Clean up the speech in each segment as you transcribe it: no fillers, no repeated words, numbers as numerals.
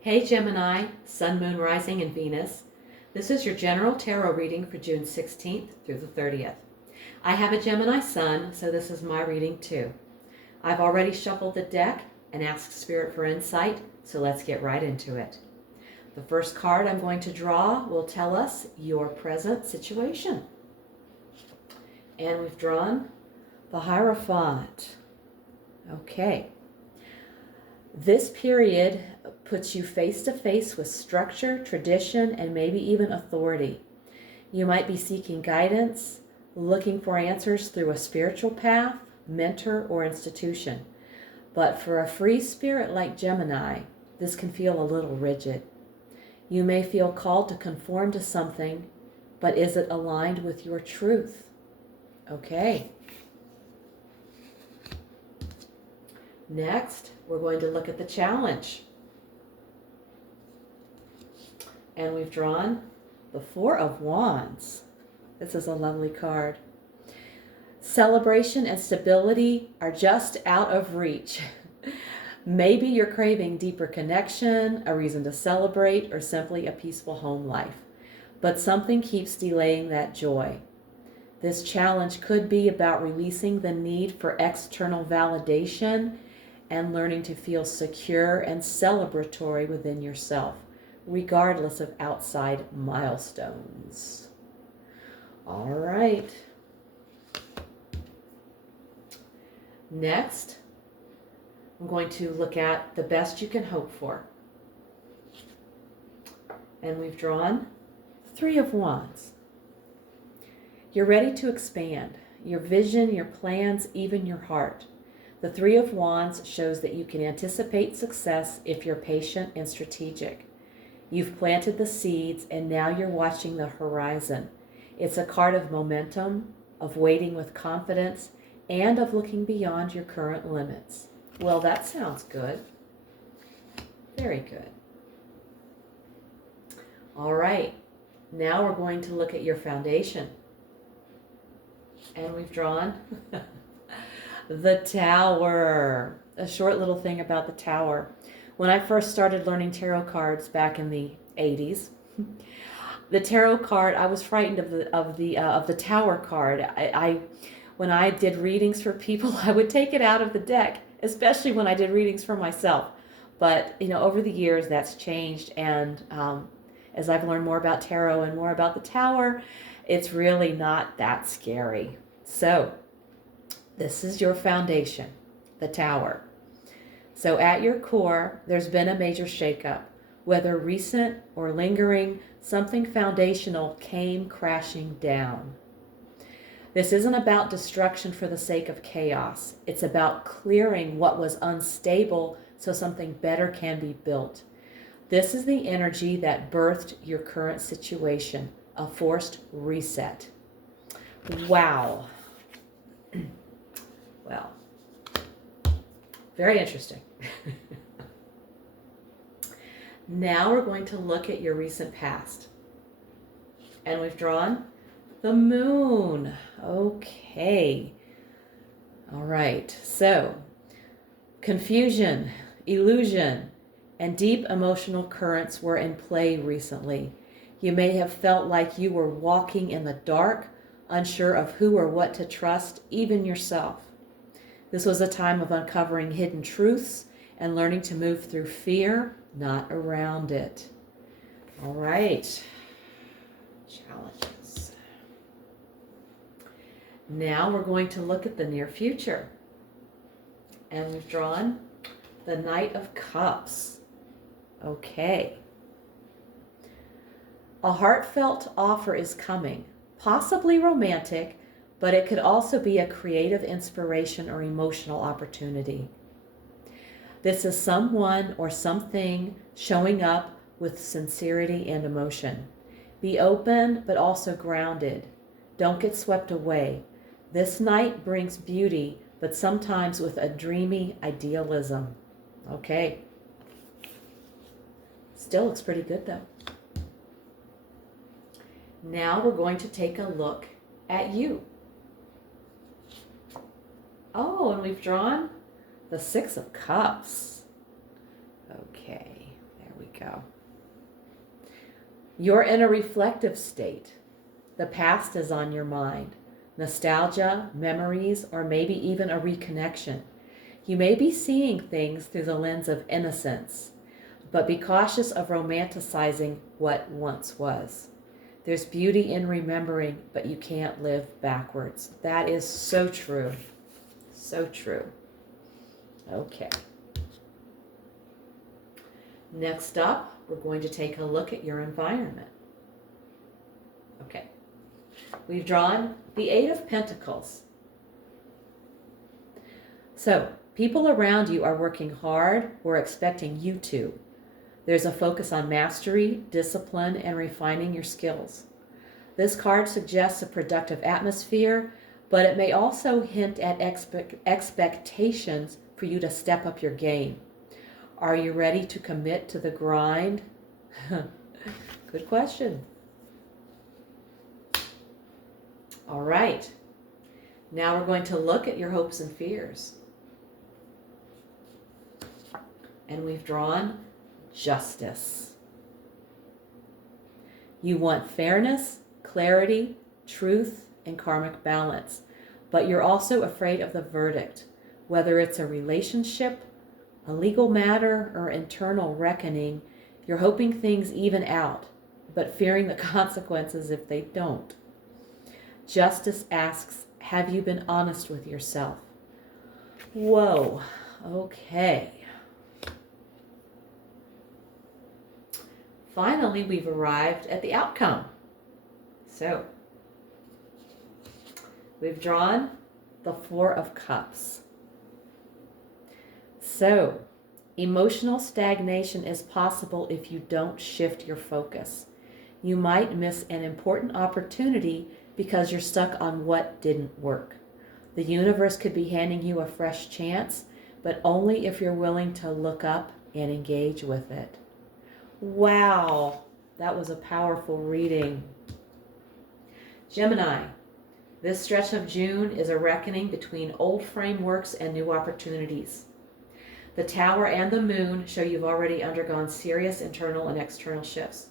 Hey Gemini, Sun, Moon, Rising, and Venus. This is your general tarot reading for June 16th through the 30th. I have a Gemini Sun, so this is my reading too. I've already shuffled the deck and asked Spirit for insight, so let's get right into it. The first card I'm going to draw will tell us your present situation. And we've drawn the Hierophant. Okay. This period puts you face to face with structure, tradition, and maybe even authority. You might be seeking guidance, looking for answers through a spiritual path, mentor, or institution. But for a free spirit like Gemini, this can feel a little rigid. You may feel called to conform to something, but is it aligned with your truth? Okay. Next, we're going to look at the challenge. And we've drawn the Four of Wands. This is a lovely card. Celebration and stability are just out of reach. Maybe you're craving deeper connection, a reason to celebrate, or simply a peaceful home life. But something keeps delaying that joy. This challenge could be about releasing the need for external validation and learning to feel secure and celebratory within yourself, regardless of outside milestones. All right. Next, I'm going to look at the best you can hope for. And we've drawn Three of Wands. You're ready to expand your vision, your plans, even your heart. The Three of Wands shows that you can anticipate success if you're patient and strategic. You've planted the seeds and now you're watching the horizon. It's a card of momentum, of waiting with confidence, and of looking beyond your current limits. Well, that sounds good. Very good. All right, now we're going to look at your foundation. And we've drawn the Tower. A short little thing about the Tower. When I first started learning tarot cards back in the 80s, the tarot card, I was frightened of the Tower card. When I did readings for people, I would take it out of the deck, especially when I did readings for myself. But over the years, that's changed, and as I've learned more about tarot and more about the Tower, it's really not that scary. So, this is your foundation, the Tower. So at your core, there's been a major shakeup. Whether recent or lingering, something foundational came crashing down. This isn't about destruction for the sake of chaos. It's about clearing what was unstable so something better can be built. This is the energy that birthed your current situation, a forced reset. Wow. Well, very interesting. Now we're going to look at your recent past. And we've drawn the Moon. Okay. All right. So, confusion, illusion, and deep emotional currents were in play recently. You may have felt like you were walking in the dark, unsure of who or what to trust, even yourself. This was a time of uncovering hidden truths and learning to move through fear, not around it. All right. Challenges. Now we're going to look at the near future. And we've drawn the Knight of Cups. Okay. A heartfelt offer is coming, possibly romantic, but it could also be a creative inspiration or emotional opportunity. This is someone or something showing up with sincerity and emotion. Be open, but also grounded. Don't get swept away. This night brings beauty, but sometimes with a dreamy idealism. Okay. Still looks pretty good though. Now we're going to take a look at you. Oh, and we've drawn the Six of Cups. Okay, there we You're in a reflective state. The past is on your mind. Nostalgia, memories, or maybe even a reconnection. You may be seeing things through the lens of innocence, but be cautious of romanticizing what once was. There's beauty in remembering, but you can't live backwards. That is so true. So true. Okay. Next up, we're going to take a look at your environment. Okay. We've drawn the Eight of Pentacles. So, people around you are working hard or expecting you to. There's a focus on mastery, discipline, and refining your skills. This card suggests a productive atmosphere, but it may also hint at expectations for you to step up your game. Are you ready to commit to the grind? Good question. All right. Now we're going to look at your hopes and fears. And we've drawn Justice. You want fairness, clarity, truth, and karmic balance, but you're also afraid of the verdict, whether it's a relationship, a legal matter, or internal reckoning. You're hoping things even out, but fearing the consequences if they don't. Justice asks, have you been honest with yourself? Whoa, okay. Finally, we've arrived at the outcome. So, we've drawn the Four of Cups. So, emotional stagnation is possible if you don't shift your focus. You might miss an important opportunity because you're stuck on what didn't work. The universe could be handing you a fresh chance, but only if you're willing to look up and engage with it. Wow, that was a powerful reading. Gemini, this stretch of June is a reckoning between old frameworks and new opportunities. The Tower and the Moon show you've already undergone serious internal and external shifts.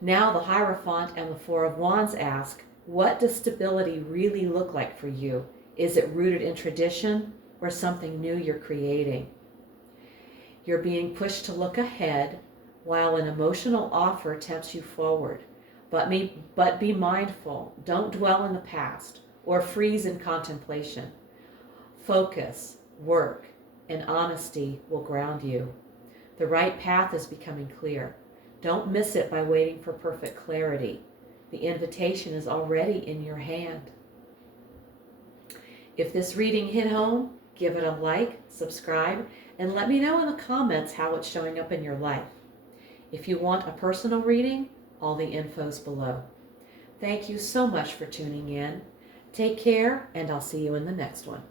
Now the Hierophant and the Four of Wands ask, what does stability really look like for you? Is it rooted in tradition or something new you're creating? You're being pushed to look ahead while an emotional offer tempts you forward. But be mindful. Don't dwell in the past or freeze in contemplation. Focus, work, and honesty will ground you. The right path is becoming clear. Don't miss it by waiting for perfect clarity. The invitation is already in your hand. If this reading hit home, give it a like, subscribe, and let me know in the comments how it's showing up in your life. If you want a personal reading, all the info's below. Thank you so much for tuning in. Take care, and I'll see you in the next one.